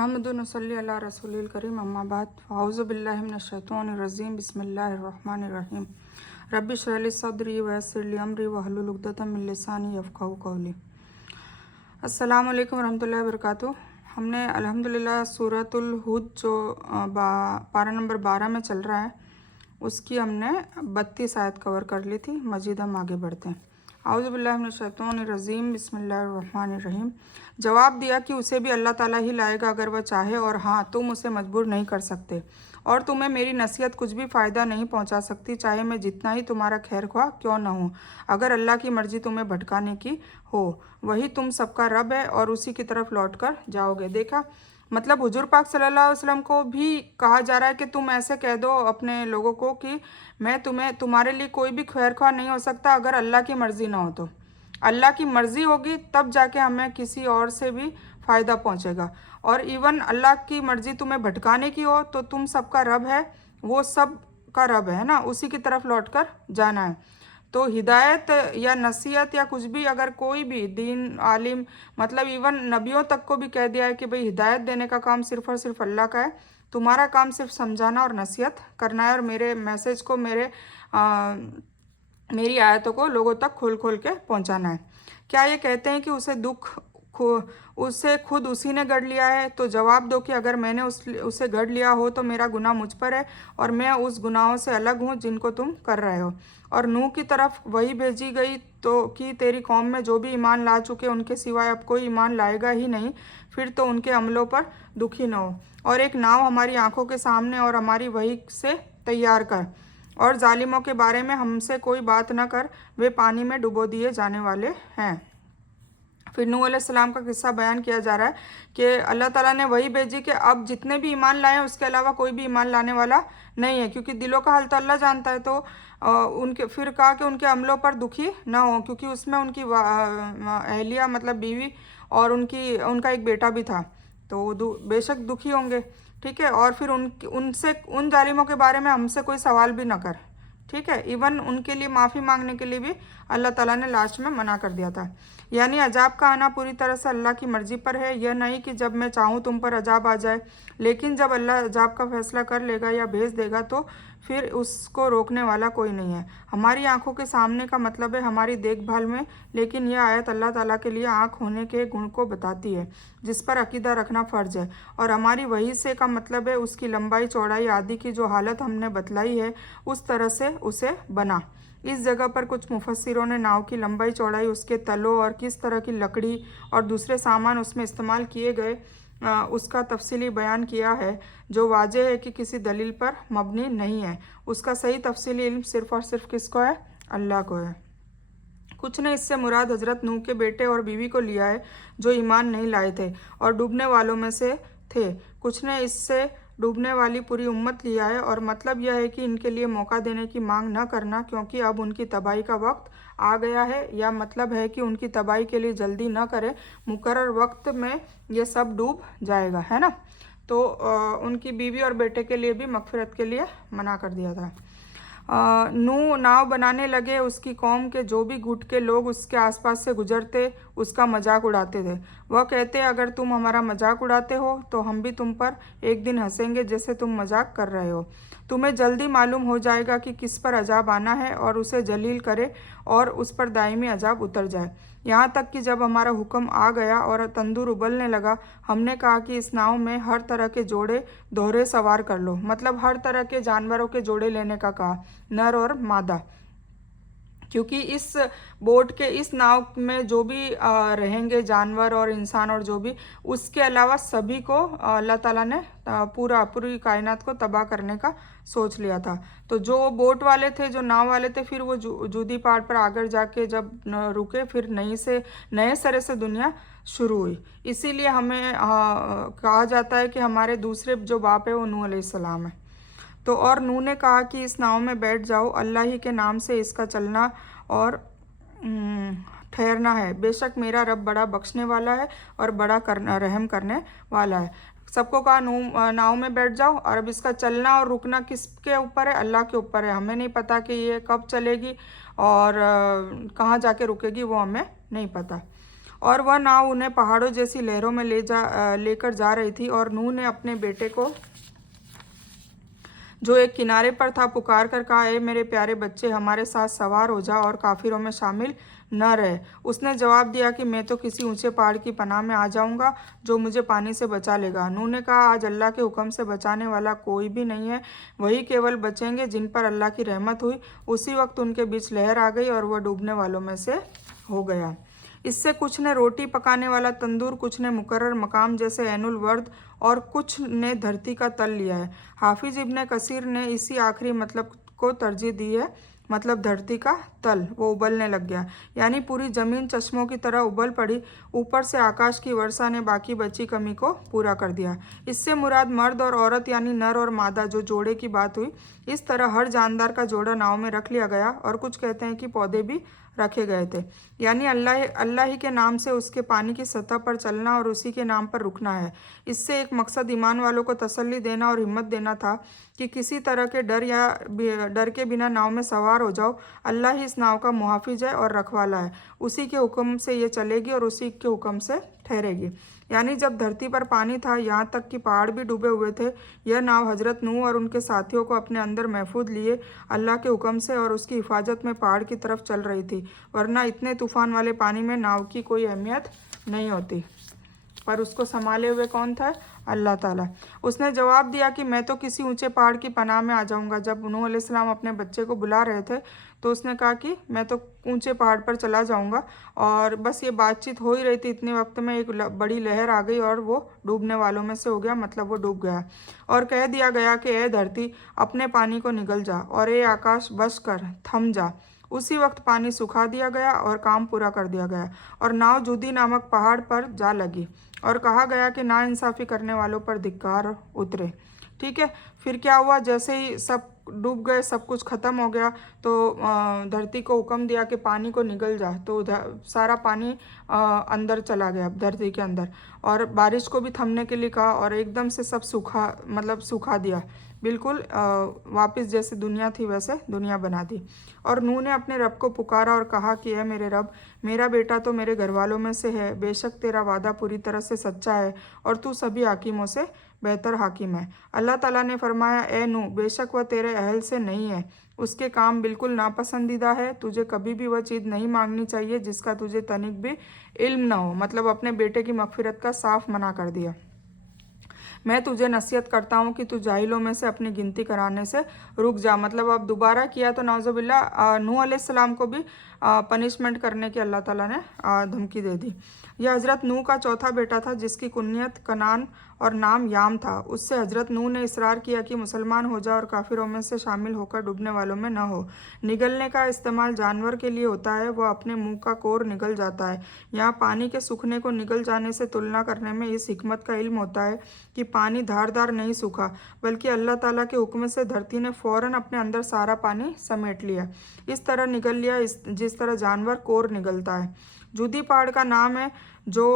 नहमदुन नसल्ली अला रसूलिल करीम अम्मा बाद औज़ु बिल्लाहि मिनश शैतानिर रजीम बिस्मिल्लाहिर रहमानिर रहीम रब्बि इश्रह ली सदरी व यस्सिर ली अमरी वहलुल उक़दतम मिन लिसानी यफ़क़हू क़ौली। अस्सलामु अलैकुम रहमतुल्लाहि व बरकातुहू। हमने अल्हम्दुलिल्लाह सूरतुल हुद जो पारा नंबर 12 में चल रहा है उसकी हमने 32 आयत कवर कर ली थी। मज़ीद हम आगे बढ़ते हैं। आऊज़ु बिल्लाहि मिनश शैतानिर रजीम बिस्मिल्लाहिर रहमानिर रहीम। जवाब दिया कि उसे भी अल्लाह ताला ही लाएगा अगर वह चाहे, और हाँ, तुम उसे मजबूर नहीं कर सकते और तुम्हें मेरी नसीहत कुछ भी फ़ायदा नहीं पहुंचा सकती, चाहे मैं जितना ही तुम्हारा खैर ख्वाह क्यों न हूँ। अगर अल्लाह की मर्जी तुम्हें भटकाने की हो, वही तुम सबका रब है और उसी की तरफ लौट कर जाओगे। देखा, मतलब हुजूर पाक सल्लल्लाहु अलैहि वसल्लम को भी कहा जा रहा है कि तुम ऐसे कह दो अपने लोगों को कि मैं तुम्हारे लिए कोई भी खैर ख्वाह नहीं हो सकता अगर अल्लाह की मर्ज़ी ना हो। तो अल्लाह की मर्ज़ी होगी तब जाके हमें किसी और से भी फ़ायदा पहुंचेगा। और इवन अल्लाह की मर्ज़ी तुम्हें भटकाने की हो तो तुम सबका रब है, वो सब का रब है ना, उसी की तरफ लौट कर जाना है। तो हिदायत या नसीहत या कुछ भी, अगर कोई भी दीन आलिम, मतलब इवन नबियों तक को भी कह दिया है कि भाई हिदायत देने का काम सिर्फ़ और सिर्फ अल्लाह का है, तुम्हारा काम सिर्फ समझाना और नसीहत करना है और मेरे मैसेज को, मेरी आयतों को लोगों तक खोल खोल के पहुंचाना है। क्या ये कहते हैं कि उसे खुद उसी ने गढ़ लिया है? तो जवाब दो कि अगर मैंने उसे गढ़ लिया हो तो मेरा गुनाह मुझ पर है और मैं उस गुनाहों से अलग हूँ जिनको तुम कर रहे हो। और नूह की तरफ वही भेजी गई तो कि तेरी कौम में जो भी ईमान ला चुके उनके सिवाय अब कोई ईमान लाएगा ही नहीं, फिर तो उनके अमलों पर दुखी न हो। और एक नाव हमारी आंखों के सामने और हमारी वही से तैयार कर, और जालिमों के बारे में हमसे कोई बात न कर, वे पानी में डुबो दिए जाने वाले हैं। फिर नूह अलैहिस्सलाम का किस्सा बयान किया जा रहा है कि अल्लाह ताला ने वही भेजी कि अब जितने भी ईमान लाए हैं उसके अलावा कोई भी ईमान लाने वाला नहीं है, क्योंकि दिलों का हाल तो अल्लाह जानता है। तो उनके फिर कहा कि उनके अमलों पर दुखी ना हो, क्योंकि उसमें उनकी अहलिया मतलब बीवी और उनका एक बेटा भी था, तो बेशक दुखी होंगे। ठीक है, और फिर उन जालिमों के बारे में हमसे कोई सवाल भी ना कर। ठीक है, इवन उनके लिए माफ़ी मांगने के लिए भी अल्लाह ताला ने लास्ट में मना कर दिया था। यानी अजाब का आना पूरी तरह से अल्लाह की मर्ज़ी पर है। यह नहीं कि जब मैं चाहूँ तुम पर अजाब आ जाए, लेकिन जब अल्लाह अजाब का फैसला कर लेगा या भेज देगा तो फिर उसको रोकने वाला कोई नहीं है। हमारी आंखों के सामने का मतलब है हमारी देखभाल में, लेकिन यह आयत अल्लाह ताला के लिए आँख होने के गुण को बताती है जिस पर अकीदा रखना फ़र्ज है। और हमारी वही से का मतलब है उसकी लंबाई चौड़ाई आदि की जो हालत हमने बतलाई है उस तरह से उसे बना। इस जगह पर कुछ मुफस्सिरों ने नाव की लंबाई चौड़ाई, उसके तलों और किस तरह की लकड़ी और दूसरे सामान उसमें इस्तेमाल किए गए उसका तफसीली बयान किया है, जो वाजह है कि किसी दलील पर मबनी नहीं है। उसका सही तफसीली इल्म सिर्फ़ और सिर्फ किसको है? अल्लाह को है। कुछ ने इससे मुराद हज़रत नूह के बेटे और बीवी को लिया है जो ईमान नहीं लाए थे और डूबने वालों में से थे। कुछ ने इससे डूबने वाली पूरी उम्मत लिया है और मतलब यह है कि इनके लिए मौका देने की मांग न करना, क्योंकि अब उनकी तबाही का वक्त आ गया है, या मतलब है कि उनकी तबाही के लिए जल्दी न करें, मुकर्रर वक्त में ये सब डूब जाएगा, है ना। तो उनकी बीवी और बेटे के लिए भी मगफिरत के लिए मना कर दिया था। नूह नाव बनाने लगे, उसकी कौम के जो भी गुट के लोग उसके आसपास से गुजरते उसका मजाक उड़ाते थे। वह कहते, अगर तुम हमारा मजाक उड़ाते हो तो हम भी तुम पर एक दिन हंसेंगे जैसे तुम मजाक कर रहे हो। तुम्हें जल्दी मालूम हो जाएगा कि किस पर अजाब आना है और उसे जलील करे और उस पर दायमी अजाब उतर जाए। यहाँ तक कि जब हमारा हुक्म आ गया और तंदूर उबलने लगा, हमने कहा कि इस नाव में हर तरह के जोड़े दोहरे सवार कर लो, मतलब हर तरह के जानवरों के जोड़े लेने का कहा, नर और मादा, क्योंकि इस बोट के इस नाव में जो भी रहेंगे जानवर और इंसान और जो भी, उसके अलावा सभी को अल्लाह ताला ने पूरी कायनात को तबाह करने का सोच लिया था। तो जो बोट वाले थे, जो नाव वाले थे, फिर वो जूदी पहाड़ पर आकर जाके जब रुके, फिर नए सिरे से दुनिया शुरू हुई। इसीलिए हमें कहा जाता है कि हमारे दूसरे जो बाप है वो नूह अलैहिस्सलाम है। तो और नूह ने कहा कि इस नाव में बैठ जाओ, अल्लाह ही के नाम से इसका चलना और ठहरना है। बेशक मेरा रब बड़ा बख्शने वाला है और बड़ा रहम करने वाला है। सबको कहा नाव में बैठ जाओ, और अब इसका चलना और रुकना किसके ऊपर है? अल्लाह के ऊपर है। हमें नहीं पता कि ये कब चलेगी और कहाँ जाके रुकेगी, वो हमें नहीं पता। और वह नाव उन्हें पहाड़ों जैसी लहरों में लेकर जा रही थी। और नूह ने अपने बेटे को, जो एक किनारे पर था, पुकार कर कहा, ए मेरे प्यारे बच्चे, हमारे साथ सवार हो जा और काफिरों में शामिल न रहे। उसने जवाब दिया कि मैं तो किसी ऊंचे पहाड़ की पनाह में आ जाऊंगा जो मुझे पानी से बचा लेगा। नूह ने कहा, आज अल्लाह के हुक्म से बचाने वाला कोई भी नहीं है, वही केवल बचेंगे जिन पर अल्लाह की रहमत हुई। उसी वक्त उनके बीच लहर आ गई और वह डूबने वालों में से हो गया। इससे कुछ ने रोटी पकाने वाला तंदूर, कुछ ने मुकर्रर मकाम जैसे ऐनुल वर्द और कुछ ने धरती का तल लिया है। हाफिज इब्ने कसीर ने इसी आखिरी मतलब को तरजीह दी है, मतलब धरती का तल, वो उबलने लग गया, यानी पूरी जमीन चश्मों की तरह उबल पड़ी। ऊपर से आकाश की वर्षा ने बाकी बची कमी को पूरा कर दिया। इससे मुराद मर्द और औरत यानी नर और मादा जो जोड़े की बात हुई। इस तरह हर जानदार का जोड़ा नाव में रख लिया गया और कुछ कहते हैं कि पौधे भी रखे गए थे, यानी अल्लाह ही के नाम से उसके पानी की सतह पर चलना और उसी के नाम पर रुकना है। इससे एक मकसद ईमान वालों को तसल्ली देना और हिम्मत देना था कि किसी तरह के डर के बिना नाव में सवार हो जाओ। अल्लाह ही इस नाव का मुहाफिज है और रखवाला है, उसी के हुक्म से ये चलेगी और उसी के हुक्म से ठहरेगी। यानी जब धरती पर पानी था, यहाँ तक कि पहाड़ भी डूबे हुए थे, यह नाव हजरत नूह और उनके साथियों को अपने अंदर महफूज लिए अल्लाह के हुक्म से और उसकी हिफाजत में पहाड़ की तरफ चल रही थी। वरना इतने तूफान वाले पानी में नाव की कोई अहमियत नहीं होती, पर उसको संभाले हुए कौन था? अल्लाह ताला। उसने जवाब दिया कि मैं तो किसी ऊंचे पहाड़ की पनाह में आ जाऊंगा। जब नूह अलैहिस्सलाम अपने बच्चे को बुला रहे थे तो उसने कहा कि मैं तो ऊंचे पहाड़ पर चला जाऊंगा। और बस ये बातचीत हो ही रही थी, इतने वक्त में एक बड़ी लहर आ गई और वो डूबने वालों में से हो गया, मतलब वो डूब गया। और कह दिया गया कि ए धरती, अपने पानी को निगल जा, और ए आकाश, बस कर, थम जा। उसी वक्त पानी सुखा दिया गया और काम पूरा कर दिया गया और नाव जूदी नामक पहाड़ पर जा लगी। और कहा गया कि नाइंसाफ़ी करने वालों पर धिक्कार उतरे। ठीक है, फिर क्या हुआ? जैसे ही सब डूब गए, सब कुछ ख़त्म हो गया, तो धरती को हुक्म दिया कि पानी को निगल जा। तो सारा पानी अंदर चला गया, धरती के अंदर। और बारिश को भी थमने के लिए कहा और एकदम से सब सूखा, मतलब सूखा दिया, बिल्कुल वापस जैसे दुनिया थी वैसे दुनिया बना दी। और नूह ने अपने रब को पुकारा और कहा कि है मेरे रब, मेरा बेटा तो मेरे घर वालों में से है, बेशक तेरा वादा पूरी तरह से सच्चा है और तू सभी हाकिमों से बेहतर हाकिम है। अल्लाह ताला ने फरमाया, ए नूह, बेशक वह तेरे अहल से नहीं है, उसके काम बिल्कुल नापसंदीदा है। तुझे कभी भी वह चीज़ नहीं मांगनी चाहिए जिसका तुझे तनिक भी इल्म ना हो। मतलब अपने बेटे की मगफिरत का साफ मना कर दिया। मैं तुझे नसीहत करता हूँ कि तू जाहिलों में से अपनी गिनती कराने से रुक जा। मतलब अब दोबारा किया तो नाउज़ुबिल्लाह नूह अलैहिस्सलाम को भी पनिशमेंट करने की अल्लाह ताला ने धमकी दे दी। यह हज़रत नूह का चौथा बेटा था जिसकी कुन्नियत कनान और नाम याम था। उससे हज़रत नूह ने इसरार किया कि मुसलमान हो जा और काफिरों में से शामिल होकर डूबने वालों में न हो। निगलने का इस्तेमाल जानवर के लिए होता है, वह अपने मुंह का कोर निगल जाता है। यहाँ पानी के सूखने को निगल जाने से तुलना करने में इस हिकमत का इल्म होता है कि पानी धारदार नहीं सूखा, बल्कि अल्लाह ताला के हुक्म से धरती ने फ़ौरन अपने अंदर सारा पानी समेट लिया, इस तरह निगल लिया जिस तरह जानवर कोर निगलता है। जूदी पहाड़ का नाम है जो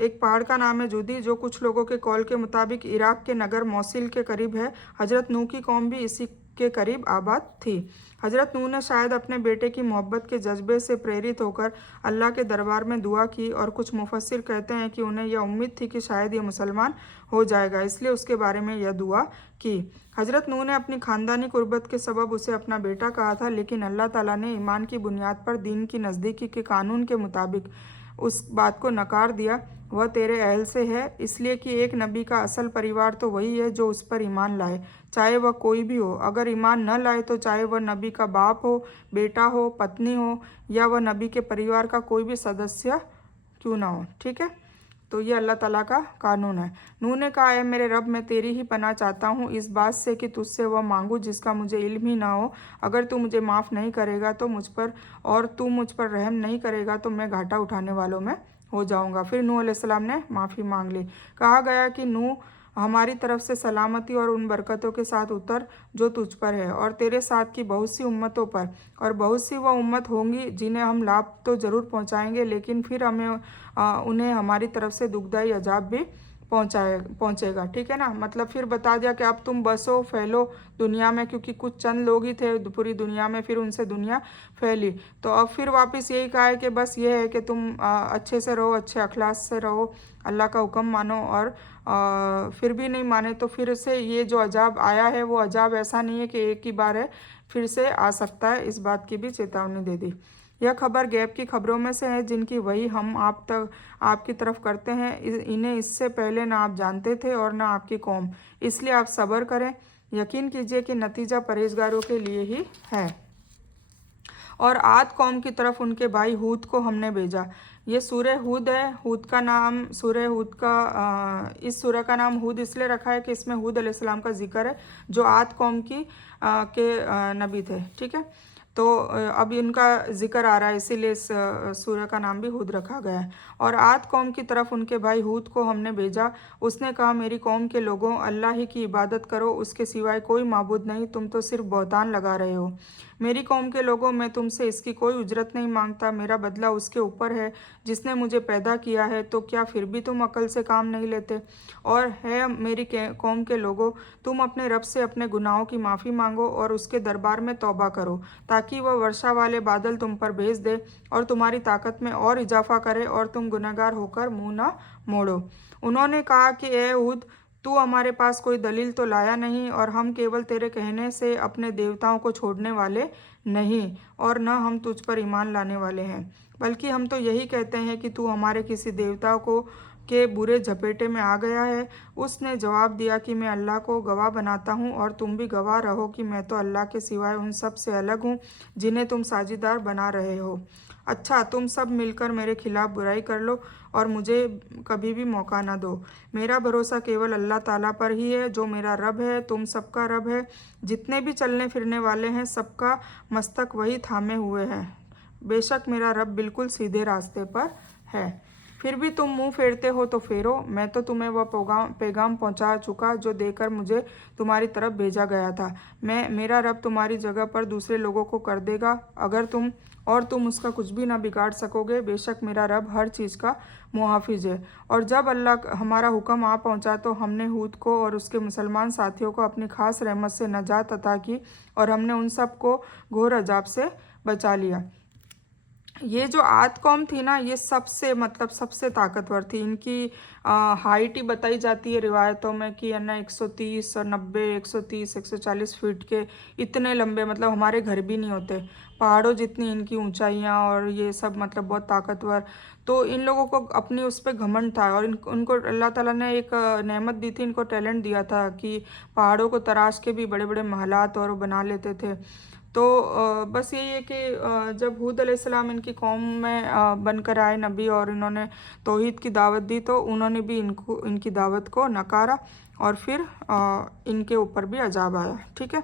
एक पहाड़ का नाम है जूदी, जो कुछ लोगों के कौल के मुताबिक इराक के नगर मौसिल के करीब है। हजरत नूह की कौम भी इसी के करीब आबाद थी। हजरत नूह ने शायद अपने बेटे की मोहब्बत के जज्बे से प्रेरित होकर अल्लाह के दरबार में दुआ की, और कुछ मुफस्सिर कहते हैं कि उन्हें यह उम्मीद थी कि शायद ये मुसलमान हो जाएगा, इसलिए उसके बारे में यह दुआ की। हजरत नूह ने अपनी ख़ानदानी कुर्बत के सबब उसे अपना बेटा कहा था, लेकिन अल्लाह ताला ने ईमान की बुनियाद पर दीन की नज़दीकी के कानून के मुताबिक उस बात को नकार दिया। वह तेरे अहल से है, इसलिए कि एक नबी का असल परिवार तो वही है जो उस पर ईमान लाए, चाहे वह कोई भी हो। अगर ईमान न लाए तो चाहे वह नबी का बाप हो, बेटा हो, पत्नी हो, या वह नबी के परिवार का कोई भी सदस्य क्यों ना हो। ठीक है, तो ये अल्लाह ताला का कानून है। नूह ने कहा, है मेरे रब, मैं तेरी ही पनाह चाहता हूँ इस बात से कि तुझसे वह मांगूँ जिसका मुझे इल्म ही ना हो। अगर तू मुझे माफ़ नहीं करेगा तो मुझ पर, और तू मुझ पर रहम नहीं करेगा तो मैं घाटा उठाने वालों में हो जाऊंगा। फिर नूह अलैहिस्सलाम ने माफ़ी मांग ली। कहा गया कि नूह, हमारी तरफ से सलामती और उन बरकतों के साथ उतर जो तुझ पर है और तेरे साथ की बहुत सी उम्मतों पर, और बहुत सी वह उम्मत होंगी जिन्हें हम लाभ तो ज़रूर पहुंचाएंगे, लेकिन फिर हमें उन्हें हमारी तरफ से दुखदाई अजाब भी पहुँचेगा। ठीक है ना, मतलब फिर बता दिया कि अब तुम बसो फैलो दुनिया में, क्योंकि कुछ चंद लोग ही थे पूरी दुनिया में, फिर उनसे दुनिया फैली। तो अब फिर वापस यही कहा है कि बस ये है कि तुम अच्छे से रहो, अच्छे अखलाक से रहो, अल्लाह का हुक्म मानो, और फिर भी नहीं माने तो फिर से ये जो अजाब आया है वो अजाब ऐसा नहीं है कि एक ही बार है, फिर से आ सकता है, इस बात की भी चेतावनी दे दी। यह खबर गैब की खबरों में से है जिनकी वही हम आप तक आपकी तरफ करते हैं। इन्हें इससे पहले ना आप जानते थे और ना आपकी कौम, इसलिए आप सब्र करें, यकीन कीजिए कि नतीजा परहेजगारों के लिए ही है। और आद कौम की तरफ उनके भाई हूद को हमने भेजा। ये सूरह हूद है। हूद का नाम सूरह हूद का इस सूरह का नाम हूद इसलिए रखा है कि इसमें हूद अलैहिस्सलाम का जिक्र है जो आद कौम के नबी थे। ठीक है, तो अब इनका जिक्र आ रहा है, इसीलिए इस सूरह का नाम भी हूद रखा गया है। और आद कौम की तरफ उनके भाई हूद को हमने भेजा। उसने कहा, मेरी कौम के लोगों, अल्लाह ही की इबादत करो, उसके सिवाय कोई माबूद नहीं, तुम तो सिर्फ बहतान लगा रहे हो। मेरी कौम के लोगों, मैं तुमसे इसकी कोई उजरत नहीं मांगता, मेरा बदला उसके ऊपर है जिसने मुझे पैदा किया है, तो क्या फिर भी तुम अकल से काम नहीं लेते? और है मेरी कौम के लोगों, तुम अपने रब से अपने गुनाहों की माफ़ी मांगो और उसके दरबार में तौबा करो, ताकि वह वर्षा वाले बादल तुम पर भेज दे और तुम्हारी ताकत में और इजाफा करे और तुम गुनहगार होकर मुंह ना मोड़ो। उन्होंने कहा कि ए हूद, तू हमारे पास कोई दलील तो लाया नहीं, और हम केवल तेरे कहने से अपने देवताओं को छोड़ने वाले नहीं, और न हम तुझ पर ईमान लाने वाले हैं, बल्कि हम तो यही कहते हैं कि तू हमारे किसी देवता को के बुरे झपेटे में आ गया है। उसने जवाब दिया कि मैं अल्लाह को गवाह बनाता हूँ और तुम भी गवाह रहो कि मैं तो अल्लाह के सिवाय उन सब से अलग हूँ जिन्हें तुम साझीदार बना रहे हो। अच्छा, तुम सब मिलकर मेरे खिलाफ बुराई कर लो और मुझे कभी भी मौका ना दो। मेरा भरोसा केवल अल्लाह ताला पर ही है जो मेरा रब है, तुम सबका रब है। जितने भी चलने फिरने वाले हैं सबका मस्तक वही थामे हुए हैं। बेशक मेरा रब बिल्कुल सीधे रास्ते पर है। फिर भी तुम मुंह फेरते हो तो फेरो, मैं तो तुम्हें वह पैगाम पहुंचा चुका जो देकर मुझे तुम्हारी तरफ भेजा गया था। मेरा रब तुम्हारी जगह पर दूसरे लोगों को कर देगा अगर तुम उसका कुछ भी ना बिगाड़ सकोगे। बेशक मेरा रब हर चीज़ का मुहाफिज है। और जब अल्लाह हमारा हुक्म आ पहुंचा तो हमने हूद को और उसके मुसलमान साथियों को अपनी खास रहमत से नजात अता की और हमने उन सब को घोर अजाब से बचा लिया। ये जो आद कौम थी ना, ये सबसे ताकतवर थी। इनकी हाइट ही बताई जाती है रिवायतों में कि है ना 130 और 90, 130, 140 फीट के इतने लंबे, मतलब हमारे घर भी नहीं होते। पहाड़ों जितनी इनकी ऊंचाइयाँ और ये सब, मतलब बहुत ताकतवर। तो इन लोगों को अपनी उस पर घमंड था और उनको अल्लाह ताला ने एक नेमत दी थी, इनको टैलेंट दिया था कि पहाड़ों को तराश के भी बड़े बड़े महलात और बना लेते थे। तो बस यही है कि जब हूद अलैहिस्सलाम इनकी कौम में बनकर आए नबी और इन्होंने तौहीद की दावत दी तो उन्होंने भी इनकी दावत को नकारा और फिर इनके ऊपर भी अजाब आया। ठीक है,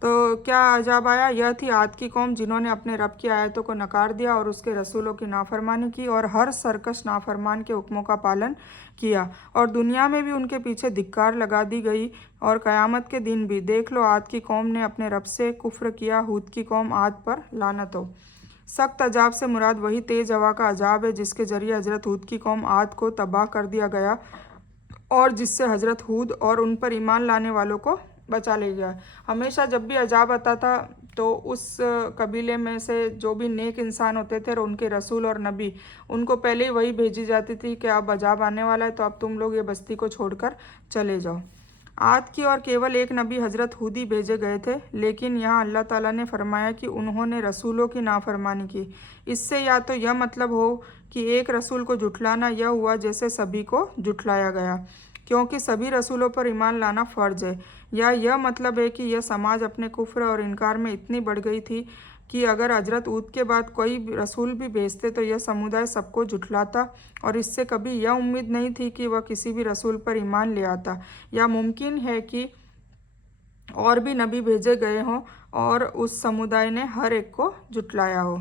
तो क्या अजाब आया? यह थी आद की कौम जिन्होंने अपने रब की आयतों को नकार दिया और उसके रसूलों की नाफरमानी की और हर सरकश नाफरमान के हुक्मों का पालन किया, और दुनिया में भी उनके पीछे धिक्कार लगा दी गई और क़यामत के दिन भी। देख लो, आद की कौम ने अपने रब से कुफ्र किया, हूद की कौम आद पर लानत हो। सख्त अजाब से मुराद वही तेज हवा का अजाब है जिसके जरिए हजरत हूद की कौम आद को तबाह कर दिया गया और जिससे हजरत हूद और उन पर ईमान लाने वालों को बचा ले गया। हमेशा जब भी अजाब आता था तो उस कबीले में से जो भी नेक इंसान होते थे और उनके रसूल और नबी, उनको पहले ही वही भेजी जाती थी कि अब अजाब आने वाला है तो अब तुम लोग ये बस्ती को छोड़कर चले जाओ। आद की और केवल एक नबी हजरत हूदी भेजे गए थे, लेकिन यहाँ अल्लाह ताला ने फरमाया कि उन्होंने रसूलों की नाफरमानी की। इससे या तो यह मतलब हो कि एक रसूल को जुटलाना यह हुआ जैसे सभी को जुटलाया गया, क्योंकि सभी रसूलों पर ईमान लाना फ़र्ज है, या यह मतलब है कि यह समाज अपने कुफ्र और इनकार में इतनी बढ़ गई थी कि अगर हजरत ऊद के बाद कोई रसूल भी भेजते तो यह समुदाय सबको जुटलाता और इससे कभी यह उम्मीद नहीं थी कि वह किसी भी रसूल पर ईमान ले आता। या मुमकिन है कि और भी नबी भेजे गए हों और उस समुदाय ने हर एक को जुटलाया हो।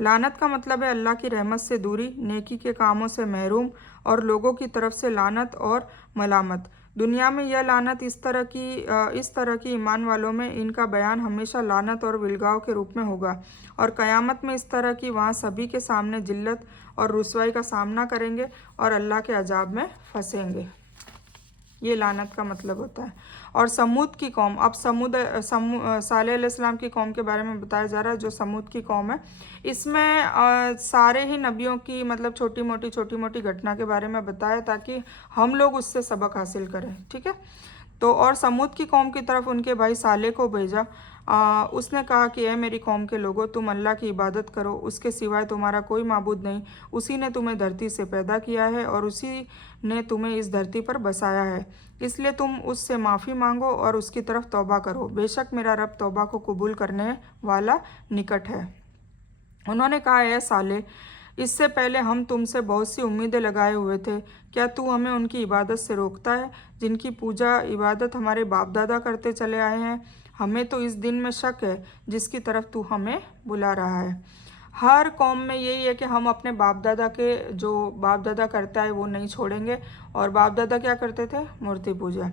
लानत का मतलब है अल्लाह की रहमत से दूरी, नेकी के कामों से महरूम और लोगों की तरफ से लानत और मलामत। दुनिया में यह लानत इस तरह की ईमान वालों में इनका बयान हमेशा लानत और विलगाव के रूप में होगा, और क़यामत में इस तरह की वहाँ सभी के सामने जिल्लत और रुसवाई का सामना करेंगे और अल्लाह के अजाब में फंसेंगे। ये लानत का मतलब होता है। और समूद की कौम, अब सालेह अलैहिस्सलाम की कौम के बारे में बताया जा रहा है। जो समूद की कौम है, इसमें सारे ही नबियों की मतलब छोटी मोटी घटना के बारे में बताया, ताकि हम लोग उससे सबक हासिल करें। ठीक है। तो और समूद की कौम की तरफ उनके भाई साले को भेजा। उसने कहा कि ए मेरी कौम के लोगों, तुम अल्लाह की इबादत करो, उसके सिवाय तुम्हारा कोई माबूद नहीं। उसी ने तुम्हें धरती से पैदा किया है और उसी ने तुम्हें इस धरती पर बसाया है, इसलिए तुम उससे माफ़ी मांगो और उसकी तरफ तौबा करो। बेशक मेरा रब तौबा को कबूल करने वाला निकट है। उन्होंने कहा, ए साले, इससे पहले हम तुमसे बहुत सी उम्मीदें लगाए हुए थे। क्या तू हमें उनकी इबादत से रोकता है जिनकी पूजा इबादत हमारे बाप दादा करते चले आए हैं? हमें तो इस दिन में शक है जिसकी तरफ तू हमें बुला रहा है। हर कौम में यही है कि हम अपने बाप दादा के जो बाप दादा करता है वो नहीं छोड़ेंगे। और बाप दादा क्या करते थे? मूर्ति पूजा।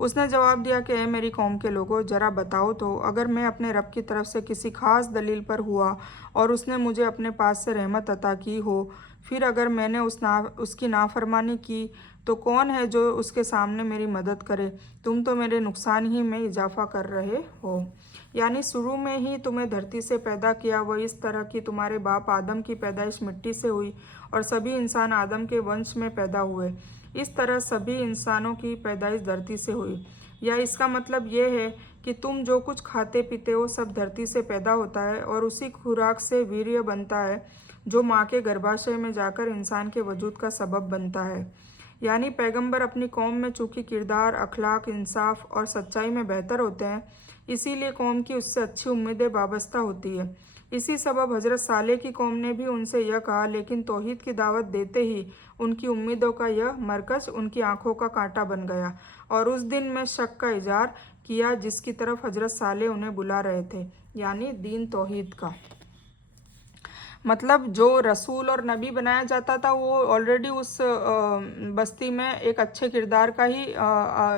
उसने जवाब दिया कि ए मेरी कौम के लोगों, ज़रा बताओ तो, अगर मैं अपने रब की तरफ से किसी ख़ास दलील पर हुआ और उसने मुझे अपने पास से रहमत अता की हो, फिर अगर मैंने उसकी नाफरमानी की, तो कौन है जो उसके सामने मेरी मदद करे? तुम तो मेरे नुकसान ही में इजाफा कर रहे हो। यानी शुरू में ही तुम्हें धरती से पैदा किया, वह इस तरह कि तुम्हारे बाप आदम की पैदाइश मिट्टी से हुई और सभी इंसान आदम के वंश में पैदा हुए। इस तरह सभी इंसानों की पैदाइश धरती से हुई। या इसका मतलब ये है कि तुम जो कुछ खाते पीते हो सब धरती से पैदा होता है और उसी खुराक से वीर्य बनता है जो माँ के गर्भाशय में जाकर इंसान के वजूद का सबब बनता है। यानी पैगंबर अपनी कौम में चूँकि किरदार, अखलाक, इंसाफ और सच्चाई में बेहतर होते हैं, इसीलिए कौम की उससे अच्छी उम्मीदें वाबस्ता होती है। इसी सबब हज़रत सालेह की कौम ने भी उनसे यह कहा, लेकिन तौहीद की दावत देते ही उनकी उम्मीदों का यह मरकज़ उनकी आंखों का कांटा बन गया और उस दिन में शक का इज़हार किया जिसकी तरफ हज़रत सालेह उन्हें बुला रहे थे, यानी दीन तौहीद का। मतलब जो रसूल और नबी बनाया जाता था वो ऑलरेडी उस बस्ती में एक अच्छे किरदार का ही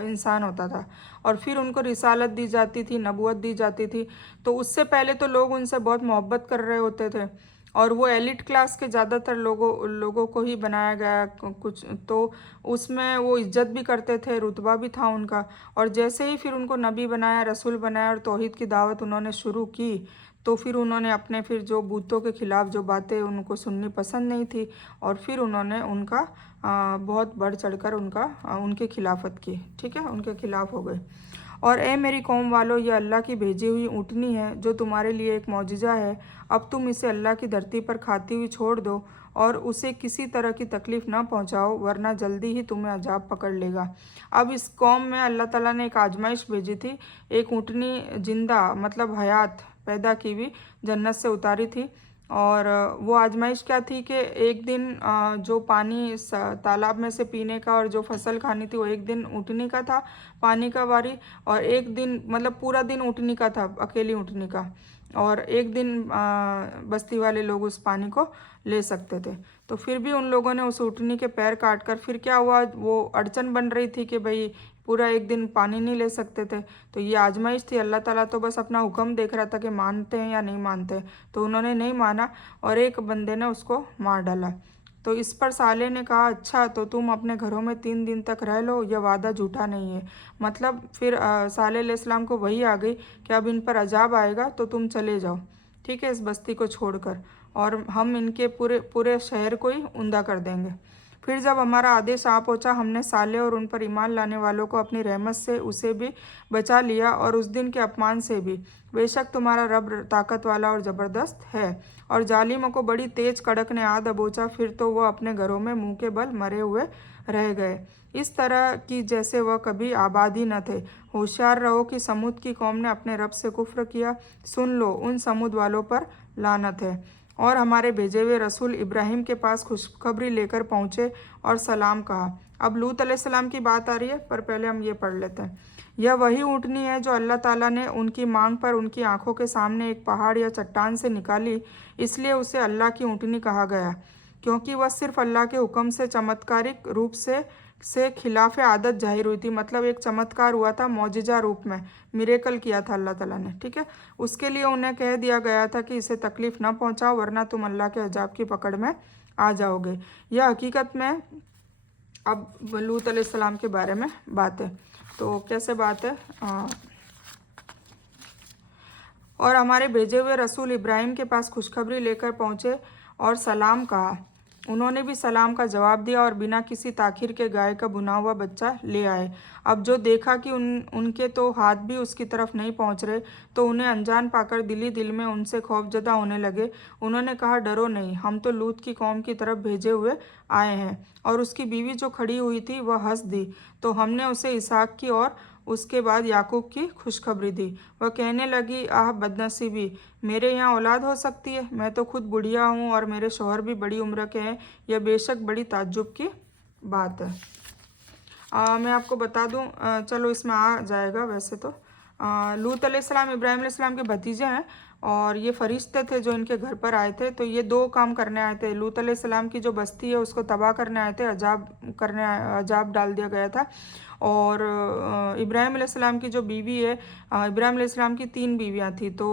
इंसान होता था, और फिर उनको रिसालत दी जाती थी, नबूवत दी जाती थी। तो उससे पहले तो लोग उनसे बहुत मोहब्बत कर रहे होते थे, और वो एलिट क्लास के ज़्यादातर लोगों को ही बनाया गया कुछ, तो उसमें वो इज्जत भी करते थे, रुतबा भी था उनका। और जैसे ही फिर उनको नबी बनाया, रसूल बनाया और तौहीद की दावत उन्होंने शुरू की, तो फिर उन्होंने अपने फिर जो बूतों के ख़िलाफ़ जो बातें उनको सुननी पसंद नहीं थी, और फिर उन्होंने उनका बहुत बढ़ चढ़कर उनकी खिलाफत की। ठीक है, उनके खिलाफ़ हो गए। और ए मेरी कौम वालों, ये अल्लाह की भेजी हुई ऊँटनी है जो तुम्हारे लिए एक मौजिज़ा है। अब तुम इसे अल्लाह की धरती पर खाती हुई छोड़ दो और उसे किसी तरह की तकलीफ़ ना पहुंचाओ, वरना जल्दी ही तुम्हें अजाब पकड़ लेगा। अब इस कौम में अल्लाह ताला ने एक आजमाइश भेजी थी। एक ऊँटनी जिंदा मतलब हयात पैदा की हुई जन्नत से उतारी थी, और वो आजमाइश क्या थी कि एक दिन जो पानी तालाब में से पीने का और जो फसल खानी थी वो एक दिन ऊँटनी का था पानी का बारी, और एक दिन मतलब पूरा दिन ऊँटनी का था, अकेली ऊँटनी का, और एक दिन बस्ती वाले लोग उस पानी को ले सकते थे। तो फिर भी उन लोगों ने उस ऊँटनी के पैर काट कर, फिर क्या हुआ, वो अड़चन बन रही थी कि भाई पूरा एक दिन पानी नहीं ले सकते थे। तो ये आजमाइश थी, अल्लाह ताला तो बस अपना हुक्म देख रहा था कि मानते हैं या नहीं मानते। तो उन्होंने नहीं माना और एक बंदे ने उसको मार डाला। तो इस पर साले ने कहा, अच्छा तो तुम अपने घरों में 3 दिन तक रह लो, यह वादा झूठा नहीं है। मतलब फिर साले अलैहिस्सलाम को वही आ गई कि अब इन पर अजाब आएगा तो तुम चले जाओ, ठीक है, इस बस्ती को छोड़कर, और हम इनके पूरे पूरे शहर को ही ऊंधा कर देंगे। फिर जब हमारा आदेश आ पहुंचा, हमने साले और उन पर ईमान लाने वालों को अपनी रहमत से उसे भी बचा लिया और उस दिन के अपमान से भी। बेशक तुम्हारा रब ताकत वाला और ज़बरदस्त है। और जालिमों को बड़ी तेज कड़क ने आ दबोचा, फिर तो वह अपने घरों में मुंह के बल मरे हुए रह गए, इस तरह की जैसे वह कभी आबाद ही न थे। होशियार रहो कि समूद की कौम ने अपने रब से कुफ्र किया। सुन लो, उन समूद वालों पर लानत है। और हमारे भेजे हुए रसूल इब्राहिम के पास खुशखबरी लेकर पहुँचे और सलाम कहा। अब लूत अलैहिस्सलाम की बात आ रही है, पर पहले हम ये पढ़ लेते हैं। यह वही ऊँटनी है जो अल्लाह ताला ने उनकी मांग पर उनकी आंखों के सामने एक पहाड़ या चट्टान से निकाली, इसलिए उसे अल्लाह की ऊँटनी कहा गया, क्योंकि वह सिर्फ अल्लाह के हुक्म से चमत्कारिक रूप से खिलाफ आदत जाहिर हुई थी। मतलब एक चमत्कार हुआ था, मौजिजा रूप में मिरेकल किया था अल्लाह ताला ने, ठीक है। उसके लिए उन्हें कह दिया गया था कि इसे तकलीफ़ ना पहुंचाओ, वरना तुम अल्लाह के अजाब की पकड़ में आ जाओगे। यह हकीकत में अब लूत अलैहिस्सलाम के बारे में बात है। तो कैसे बात है? और हमारे भेजे हुए रसूल इब्राहिम के पास खुशखबरी लेकर पहुँचे और सलाम कहा। उन्होंने भी सलाम का जवाब दिया और बिना किसी ताखीर के गाय का भुना हुआ बच्चा ले आए। अब जो देखा कि उनके तो हाथ भी उसकी तरफ नहीं पहुंच रहे, तो उन्हें अनजान पाकर दिली दिल में उनसे खौफजदा होने लगे। उन्होंने कहा, डरो नहीं, हम तो लूत की कौम की तरफ भेजे हुए आए हैं। और उसकी बीवी जो खड़ी हुई थी वह हंस दी। तो हमने उसे इसहाक की और उसके बाद याकूब की खुशखबरी दी। वह कहने लगी, आह बदनसीबी, मेरे यहाँ औलाद हो सकती है? मैं तो खुद बुढ़िया हूँ और मेरे शौहर भी बड़ी उम्र के हैं। यह बेशक बड़ी ताज्जुब की बात है। मैं आपको बता दूं, चलो इसमें आ जाएगा। वैसे तो लूत अलैहिस्सलाम इब्राहिम अलैहिस्सलाम के भतीजे हैं और ये फरिश्ते थे जो इनके घर पर आए थे। तो ये दो काम करने आए थे। लूत अलैहिस्सलाम की जो बस्ती है उसको तबाह करने आए थे, अजाब डाल दिया गया था। और इब्राहिम अलैहिस्सलाम की जो बीवी है, इब्राहिम अलैहिस्सलाम की 3 बीवियां थी। तो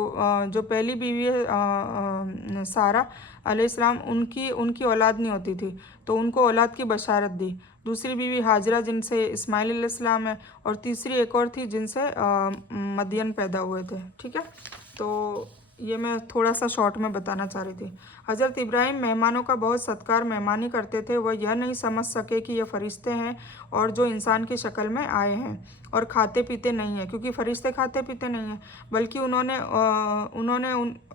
जो पहली बीवी है सारा अलैहिस्सलाम, उनकी उनकी औलाद नहीं होती थी, तो उनको औलाद की बशारत दी। दूसरी बीवी हाजरा जिनसे इस्माइल अलैहिस्सलाम है, और तीसरी एक और थी जिनसे मदियन पैदा हुए थे। ठीक है, तो ये मैं थोड़ा सा शॉर्ट में बताना चाह रही थी। हज़रत इब्राहिम मेहमानों का बहुत सत्कार मेहमानी करते थे। वह यह नहीं समझ सके कि यह फरिश्ते हैं और जो इंसान की शक्ल में आए हैं और खाते पीते नहीं हैं, क्योंकि फरिश्ते खाते पीते नहीं हैं। बल्कि उन्होंने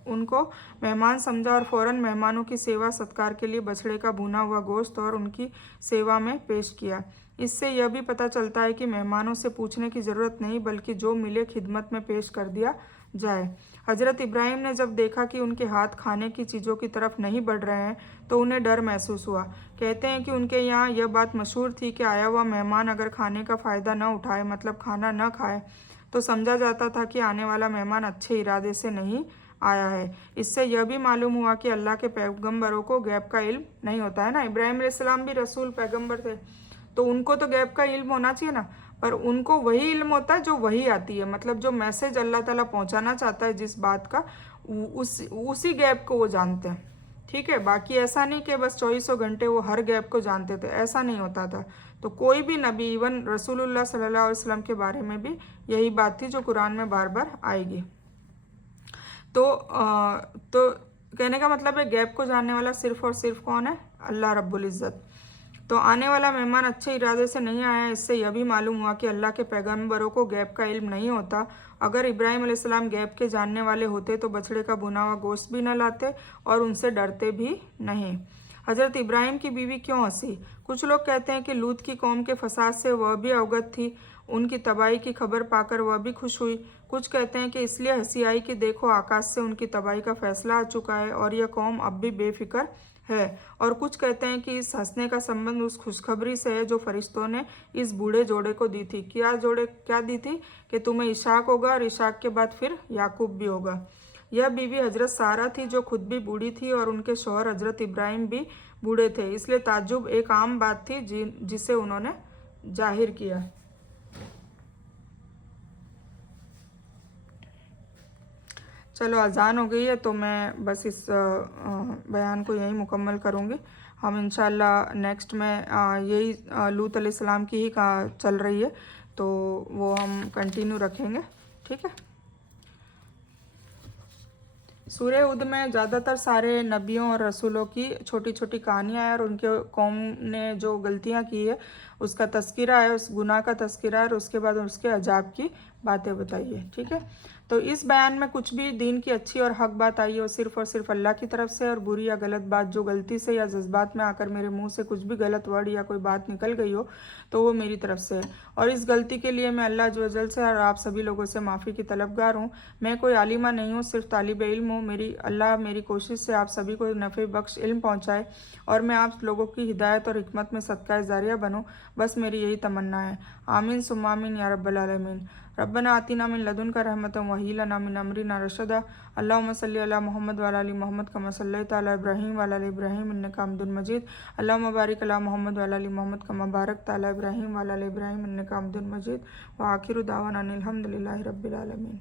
उनको मेहमान समझा और फ़ौरन मेहमानों की सेवा सत्कार के लिए बछड़े का भुना हुआ गोश्त और उनकी सेवा में पेश किया। इससे यह भी पता चलता है कि मेहमानों से पूछने की ज़रूरत नहीं, बल्कि जो मिले खिदमत में पेश कर दिया जाए। हज़रत इब्राहिम ने जब देखा कि उनके हाथ खाने की चीज़ों की तरफ नहीं बढ़ रहे हैं, तो उन्हें डर महसूस हुआ। कहते हैं कि उनके यहाँ यह बात मशहूर थी कि आया हुआ मेहमान अगर खाने का फ़ायदा न उठाए, मतलब खाना न खाए, तो समझा जाता था कि आने वाला मेहमान अच्छे इरादे से नहीं आया है। इससे यह भी मालूम हुआ कि अल्लाह के पैगंबरों को गैब का इल्म नहीं होता है ना। इब्राहिम अलैहिस्सलाम भी रसूल पैगंबर थे, तो उनको तो गैब का इल्म होना चाहिए ना, पर उनको वही इल्म होता है जो वही आती है। मतलब जो मैसेज अल्लाह ताला पहुंचाना चाहता है जिस बात का, उसी गैब को वो जानते हैं। ठीक है, बाकी ऐसा नहीं कि बस 24 घंटे वो हर गैब को जानते थे, ऐसा नहीं होता था। तो कोई भी नबी, इवन रसूलुल्लाह सल्लल्लाहु अलैहि वसल्लम के बारे में भी यही बात थी जो कुरान में बार बार आएगी। तो कहने का मतलब है गैब को जानने वाला सिर्फ और सिर्फ कौन है? अल्लाह रब्बुल इज़्ज़त। तो आने वाला मेहमान अच्छे इरादे से नहीं आया। इससे यह भी मालूम हुआ कि अल्लाह के पैगंबरों को गैब का इल्म नहीं होता। अगर इब्राहिम अलैहिस्सलाम गैब के जानने वाले होते तो बछड़े का भुना हुआ गोश्त भी न लाते और उनसे डरते भी नहीं। हज़रत इब्राहिम की बीवी क्यों हंसी? कुछ लोग कहते हैं कि लूत की कौम के फसाद से वह भी अवगत थी, उनकी तबाही की खबर पाकर वह भी खुश हुई। कुछ कहते हैं कि इसलिए हंसी आई कि देखो आकाश से उनकी तबाही का फैसला आ चुका है और यह कौम अब भी बेफिक्र है। और कुछ कहते हैं कि इस हंसने का संबंध उस खुशखबरी से है जो फरिश्तों ने इस बूढ़े जोड़े को दी थी। क्या दी थी? कि तुम्हें इशाक होगा और इशाक के बाद फिर याकूब भी होगा। यह बीवी हजरत सारा थी जो खुद भी बूढ़ी थी और उनके शौहर हजरत इब्राहिम भी बूढ़े थे, इसलिए ताज्जुब एक आम बात थी जिसे उन्होंने जाहिर किया। चलो अजान हो गई है, तो मैं बस इस बयान को यहीं मुकम्मल करूँगी। हम इंशाल्लाह नेक्स्ट में यही लूत अलैहिस्सलाम की ही चल रही है, तो वो हम कंटिन्यू रखेंगे। ठीक है। सूरह हुद में ज़्यादातर सारे नबियों और रसूलों की छोटी छोटी कहानियाँ हैं और उनके कौम ने जो गलतियाँ की है उसका तस्करा है, उस गुनाह का तस्करा है और उसके बाद उसके अजाब की बातें बताई है। ठीक है, तो इस बयान में कुछ भी दीन की अच्छी और हक बात आई हो सिर्फ और सिर्फ अल्लाह की तरफ से, और बुरी या गलत बात जो गलती से या जज्बात में आकर मेरे मुंह से कुछ भी गलत वर्ड या कोई बात निकल गई हो तो वो मेरी तरफ से है। और इस गलती के लिए मैं अल्लाह अज़्ज़ व जल से और आप सभी लोगों से माफ़ी की तलबगार हूँ। मैं कोई आलिमा नहीं हूँ, सिर्फ तालिब इल्म हूँ। मेरी कोशिश से आप सभी को नफ़े बख्श इल्म पहुँचाए और मैं आप लोगों की हिदायत और हिकमत में सदका जारिया बनूँ, बस मेरी यही तमन्ना है। आमीन सुम्मा आमीन या रब्बल आलमीन। रब्बना आतिना मिन लदुनका रहमतन व हय्यि लना मिन अमरिना रशदा। अल्लाहुम्मा सल्लि अला मुहम्मद व अला आलि मुहम्मद कमा सल्लैता अला इब्राहीम व अला आलि इब्राहीम इन्नका हमीदुम मजीद। अल्लाहुम्मा बारिक अला मुहम्मद व अला आलि मुहम्मद कमा बारकता अला इब्राहीम व अला आलि इब्राहीम इन्नका हमीदुम मजीद। व आखिरु दावाना अनिल हम्दुलिल्लाहि रब्बिल आलमीन।